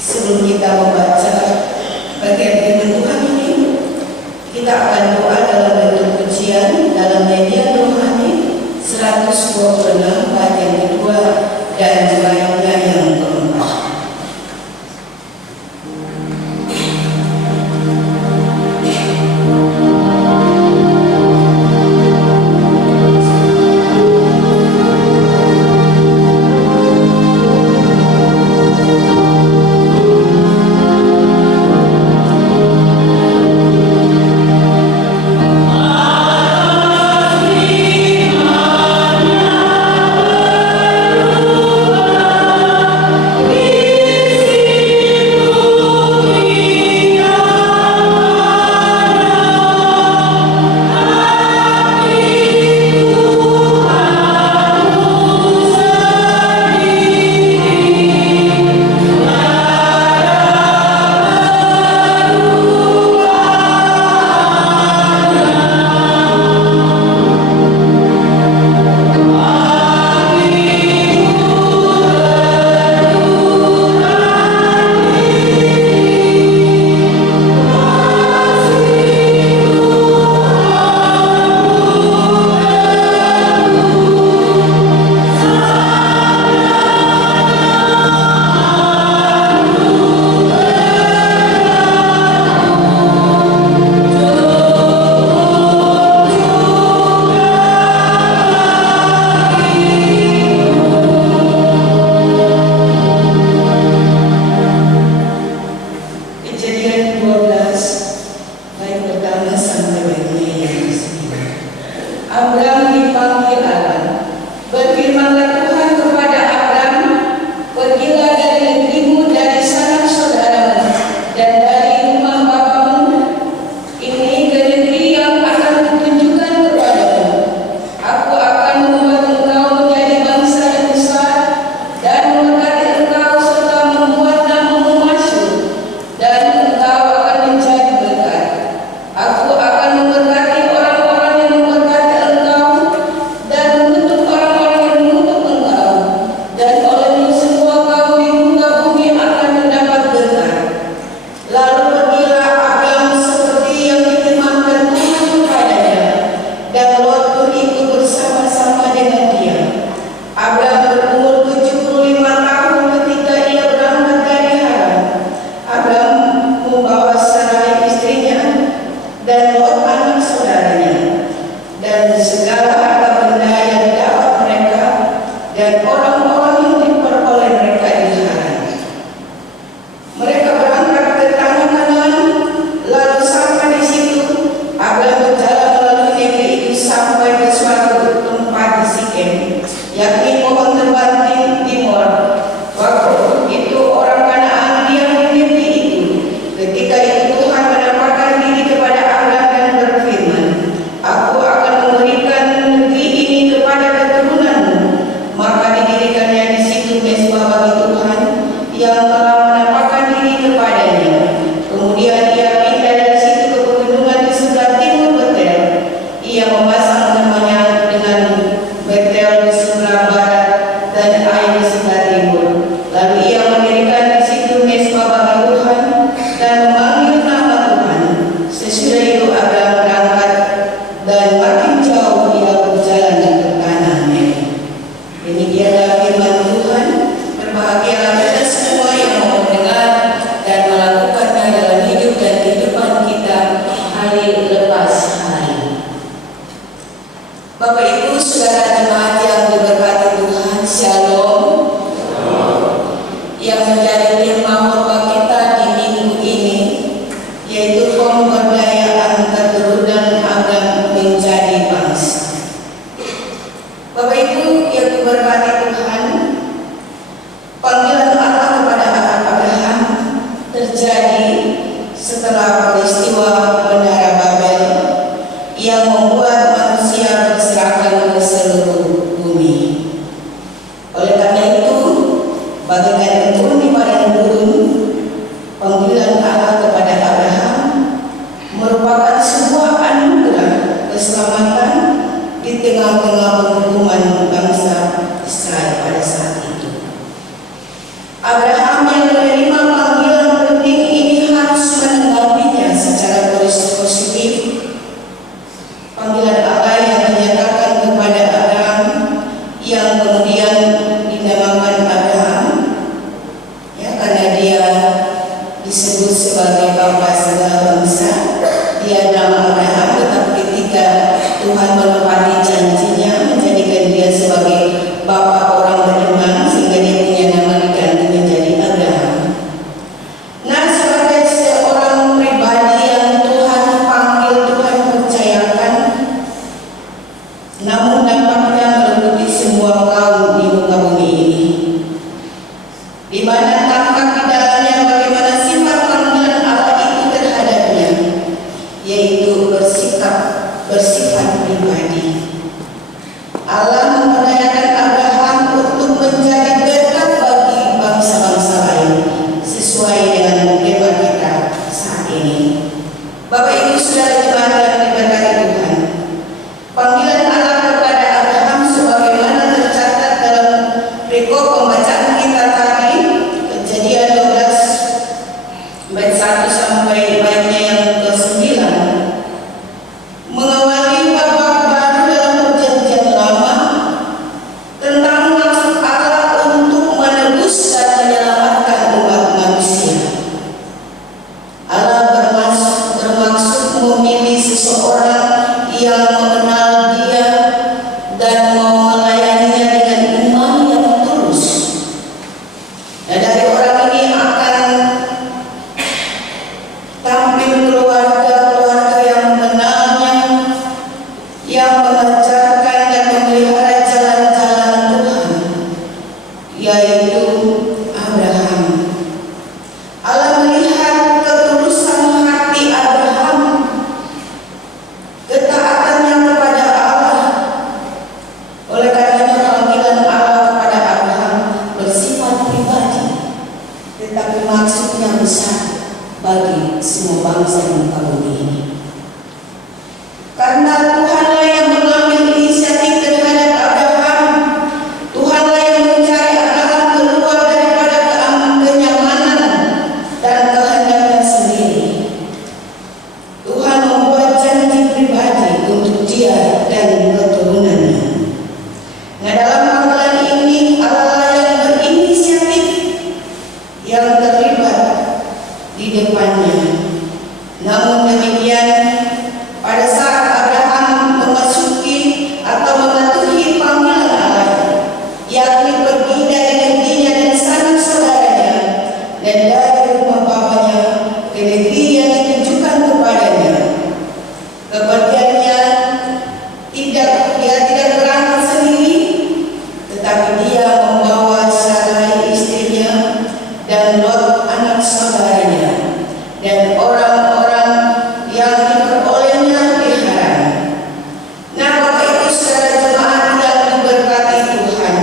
Sebelum kita membaca bagian firman Tuhan ini, kita akan doa dalam bentuk pujian dalam media rohani 126 bait yang kedua dan baitnya yang keempat. Abraham yang menerima disebut sebagai bapa segala bangsa. Dia nama Abraham, tetapi ketika Tuhan menepati janjinya menjadikan dia sebagai bapa orang beriman, sehingga dia punya nama diganti menjadi Abraham. Nah, sebagai seorang pribadi yang Tuhan panggil, Tuhan percayakan, namun dampaknya meliputi semua kaum di muka bumi ini, di mana tampak di dalamnya bagaimana sifat panggilan Allah itu terhadapnya, yaitu bersifat pribadi. Allah mempercayakan Abraham untuk menjadi berkat bagi bangsa-bangsa lain sesuai dengan tema kita saat ini. Bapak Ibu Saudara jemaat yang diberkati Tuhan, panggilan Allah kepada Abraham sebagaimana tercatat dalam rekop pembacaan kita tadi, Kejadian 12 bait 1 sampai baitnya yang ke-9, mengawali babak baru dalam perjanjian lama tentang maksud Allah untuk menebus dan menyelamatkan umat manusia. Allah bermaksud memilih seseorang yang mengenal Dia dan mau melayaninya dengan iman yang tulus. Dan dari orang ini akan tampil keluarga-keluarga yang mengenalnya, yang mengajarkan dan memelihara jalan-jalan Tuhan, yaitu Abraham. Allah melihat ketulusan hati Abraham, ketaatannya kepada Allah. Oleh karenanya panggilan Allah kepada Abraham bersifat pribadi, tetapi maksudnya besar bagi semua bangsa di muka bumi ini. Karena Tuhanlah yang mengambil inisiatif terhadap Abraham, Tuhanlah yang mencari Abraham keluar daripada kenyamanan dan kehendaknya sendiri. Tuhan membuat janji pribadi untuk dia dan keturunannya. Nah, dalam panggilan ini Allah yang berinisiatif, yang terlibat di depannya. Namun demikian, pada saat Abraham memasuki atau mematuhi panggilan Allah, yakni pergi dari negerinya dan sanak saudaranya dan dari rumah bapaknya ke negeri yang ditujukan kepadanya, kepergiannya dia tidak berangkat sendiri, tetapi dia membawa Sarai istrinya dan Lot anak saudaranya dan orang-orang yang diperolehnya di Haran. Nah, Bapak Ibu Saudara jemaat yang diberkati Tuhan,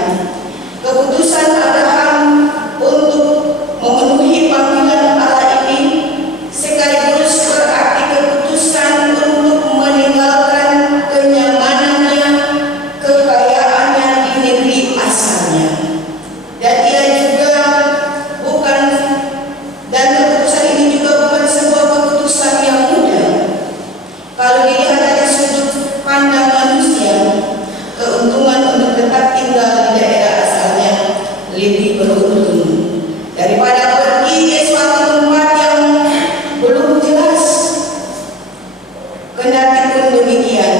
keputusan Abraham untuk memenuhi panggilan Allah ini sekaligus berarti keputusan untuk meninggalkan kenyamanannya, kekayaannya di negeri asalnya. Dan ia juga bukan, dan keputusan ini juga bukan sebuah keputusan yang mudah. Kalau dilihat dari sudut pandang manusia, keuntungan untuk tetap tinggal di daerah asalnya lebih beruntung daripada pergi ke suatu tempat yang belum jelas. Kendati pun demikian,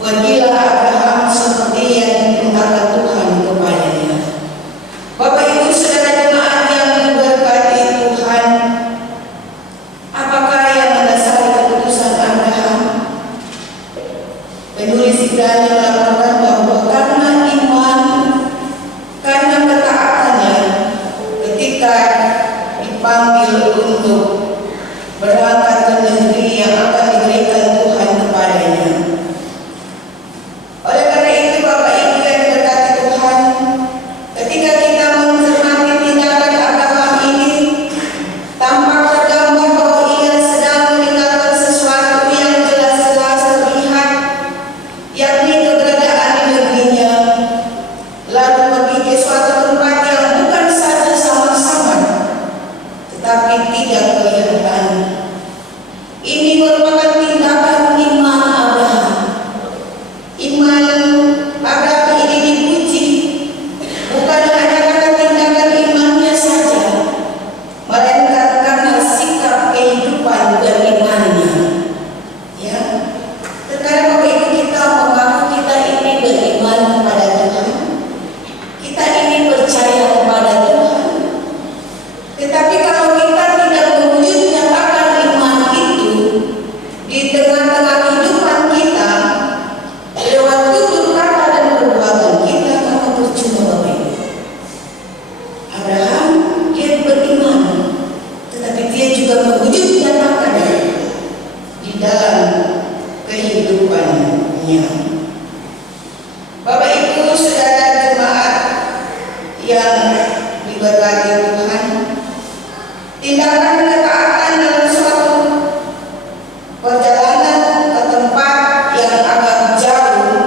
pergilah Abraham seperti yang diperintahkan Tuhan kepadanya. Bapak Ibu Saudara jemaat yang diberkati Tuhan, apakah yang mendasari keputusan Abraham? Penulis Ibrani melaporkan bahwa karena iman, karena ketaatannya ketika dipanggil untuk berangkat ke negeri yang akan diberikan Tuhan kepadanya. Oleh karena itu Bapak Ibu yang diberkati Tuhan, ketika kita mencermati tindakan Abraham ini, tampak tergambar bahwa ia sedang meninggalkan sesuatu yang jelas-jelas terlihat, yakni keberadaan di negerinya, lalu pergi ke suatu tempat yang bukan saja sama-sama, tetapi tidak kelihatan. Ini merupakan tindakan iman Abraham. Iman Abraham ini dipuji bukan hanya karena tindakan imannya saja, melainkan karena juga berwujud nyatakan di dalam kehidupannya. Bapak Ibu saudara jemaat yang diberkati Tuhan, tindakan ketaatan dalam suatu perjalanan ke tempat yang agak jauh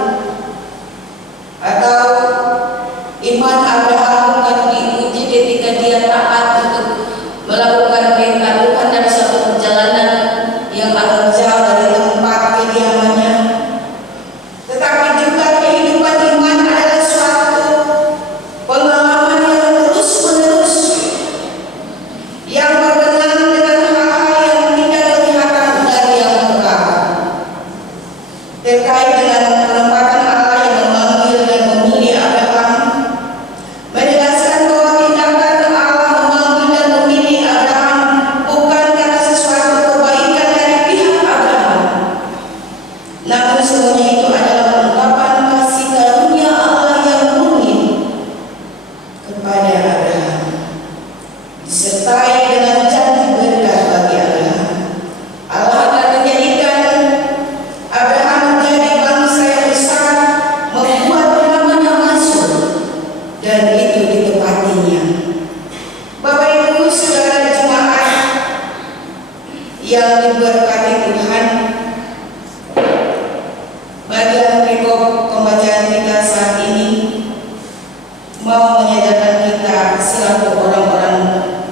atau iman Abraham bukan diuji ketika dia taat untuk melakukan perintah Tuhan dalam suatu perjalanan yang agak jauh dari tempat kediamannya. Tetapi juga kehidupan iman adalah suatu pengalaman yang terus-menerus, yang berkenaan dengan hal-hal yang tidak kelihatan dari yang kekal, terkait dengan penempatan Allah yang memanggil dan memilih Abraham, menegaskan bahwa tindakan Allah memanggil dan memilih Abraham bukan karena sesuatu kebaikan dari pihak Abraham, namun semuanya itu adalah ungkapan kasih karunia Allah yang murni kepada Abraham, disertai dengan janji berkat bagi Abraham. Allah akan menjadikan Abraham menjadi bangsa yang besar, membuat namanya masyhur, dan itu ditepatinya. Bapak Ibu saudara jemaat yang diberkati Tuhan, bagian perikop pembacaan kita saat ini mau menyadarkan kita selaku orang-orang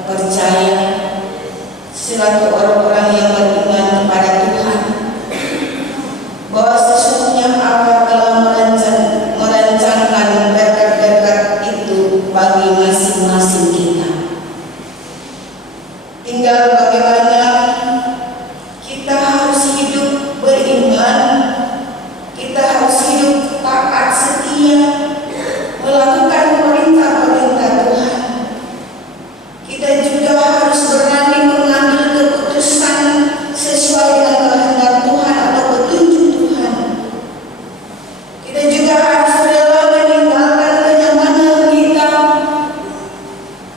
percaya, selaku orang-orang yang beriman kepada Tuhan, bahwa sesungguhnya Allah telah merancangkan berkat-berkat itu bagi masing-masing kita. Tinggal bagaimana kita harus hidup beriman, kita harus hidup taat setia, melakukan perintah-perintah Tuhan. Kita juga harus berani mengambil keputusan sesuai dengan kehendak Tuhan atau petunjuk Tuhan. Kita juga harus rela meninggalkan kenyamanan kita,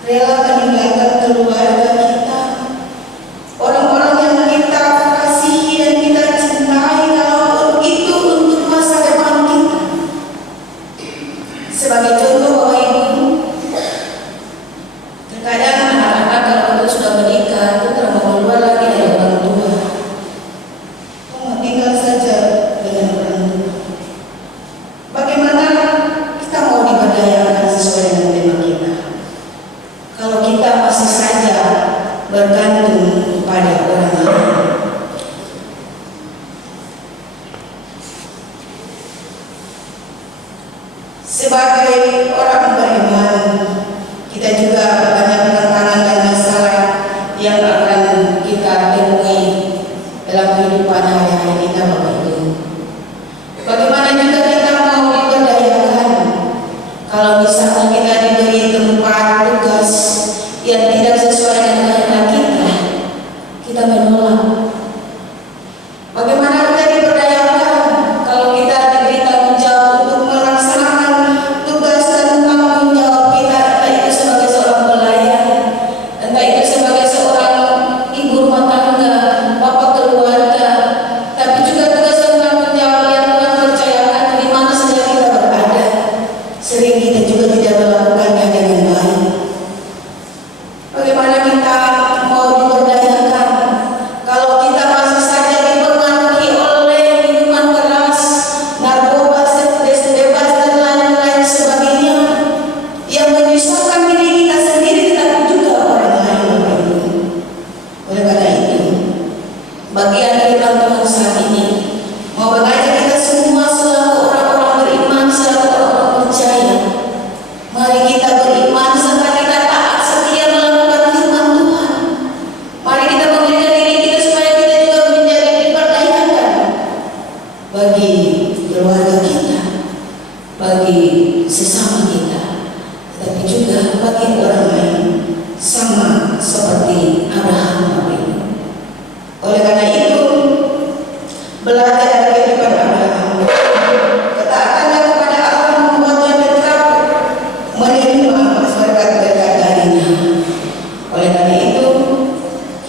rela meninggalkan keluarga kita, orang-orang yang kita kasihi dan kita cintai, kalaupun itu untuk masa depan kita. Sebagai contoh Bapak Ibu, terkadang anak-anak kalau sudah menikah itu tidak mau keluar lagi dari orang tua, mau tinggal saja dengan orang tua. Bagaimana kita mau diberdayakan sesuai dengan tema kita kalau kita masih saja bergantung kepada orang lain? Sebagai orang beriman, kita juga banyak tantangan dan masalah yang akan kita temui dalam kehidupan hari-hari kita, Bapak Ibu. Bagaimana juga kita mau diberdayakan kalau misalnya kita diberi tempat tugas yang tidak sesuai dengan kehendak kita menolak. Bagaimana kita diberdayakan kalau kita diberi tanggung jawab untuk melaksanakan tugas dan tanggung jawab kita, entah itu sebagai seorang pelayan, entah itu sebagai seorang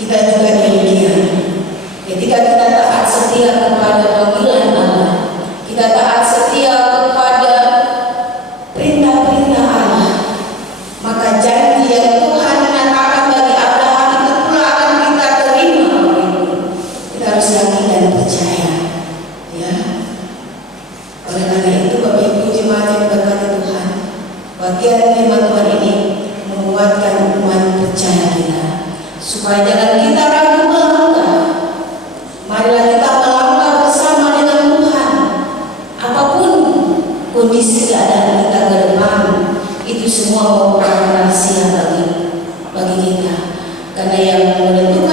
Kita juga demikian. Ketika kita taat setia kepada panggilan Allah, kita taat setia kepada perintah-perintah Allah, maka janji yang Tuhan nyatakan bagi Abraham itu pula akan kita terima. Kita harus yakin dan percaya, ya. Oleh karena itu, Bapak Ibu jemaat yang diberkati Tuhan, bagian firman Tuhan ini menguatkan iman percaya kita, supaya jangan kita ragu melangkah. Marilah kita melangkah bersama dengan Tuhan. Apapun kondisi keadaan kita ke depan, itu semua merupakan rahasia bagi kita. Karena yang menentukan